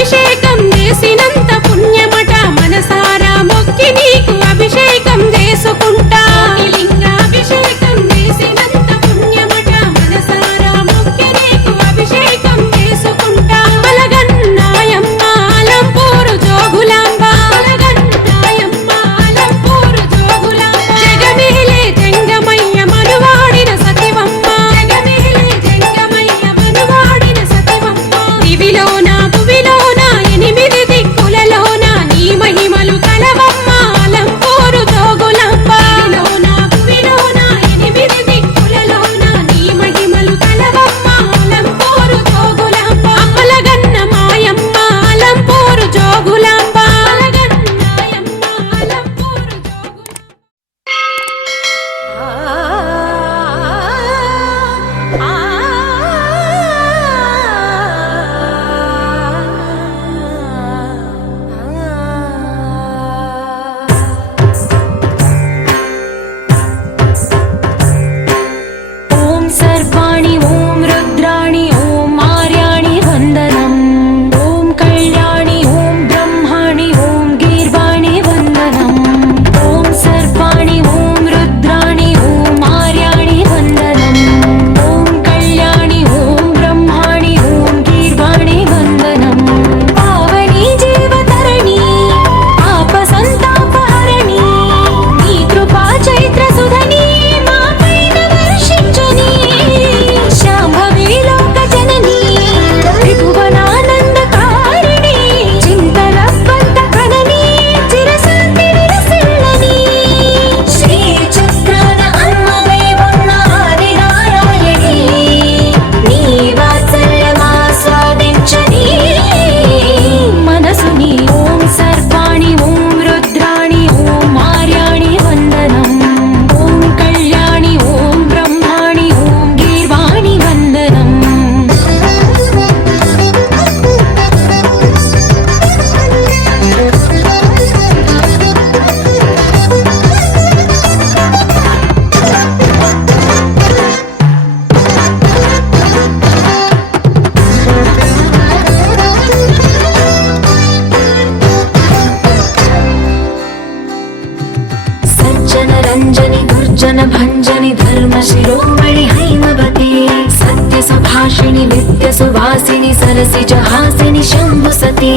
అభిషేకం చేసినంత పుణ్యమట మనసారా మొక్కి నీకు అభిషేకం చేసుకుంటా లింగాభిషేకం చేసినంత పుణ్యమట మనసారా మొక్కి నీకు అభిషేకం చేసుకుంటా అలగన్నాయమ్మ అలంపూరు జోగులాంబ అలగన్నాయమ్మ అలంపూరు జోగులాంబ జగమేలే జంగమయ్య మనువాడిన సతివమ్మ జగమేలే జంగమయ్య మనువాడిన సతివమ్మ దివిలోన భువిలోన ఎనిమిది దిక్కులలోన నీ మహిమలు కలవమ్మ అలంపూరు జోగులాంబ దివిలోన భువిలోన ఎనిమిది దిక్కులలోన నీ మహిమలు కలవమ్మ అలంపూరు జోగులాంబ అలగన్న మాయమ్మ అలంపూరు జోగులాంబ అలగన్నాయమ్మ అలంపూరు ఓం సర్వాణి ఓం రుద్రాణి ఓం ఆర్యాణి వందనం ఓం కళ్యాణి ఓం బ్రహ్మాణి ఓం గీర్వాణి వందనం ఓం సర్వాణి ఓం రుద్రాణి ఓం ఆర్యాణి వందనం ఓం కళ్యాణి ఓం బ్రహ్మాణి ఓం గీర్వాణి వందనం పావని జీవతరణి పాప సంతాపహరణి నీ కృపా చైత్ర సుధని మా పైన వర్షించుని శాంభవి లోక జనని త్రిభువనానందకారిణి చింతలబ్బంత కనని చిరశాంతి విరసిల్లని శ్రీ చక్రాన అమ్మవై ఉన్న ఆదినారాయణి నీ వాత్సల్యమాస్వాదించని మనసుని ఓం సర్వాణి ఓం రుద్రాణి ఓం ఆర్యాణి వందనం ఓం కళ్యాణి ఓం బ్రహ్మాణి ఓం గీర్వాణి వందనం సజ్జన రంజని దుర్జన భంజని ధర్మ శిరోమణి హైమవతి సత్య సుభాషిణి నిత్య సువాసిని సరసిజ హాసిని శంభు సతి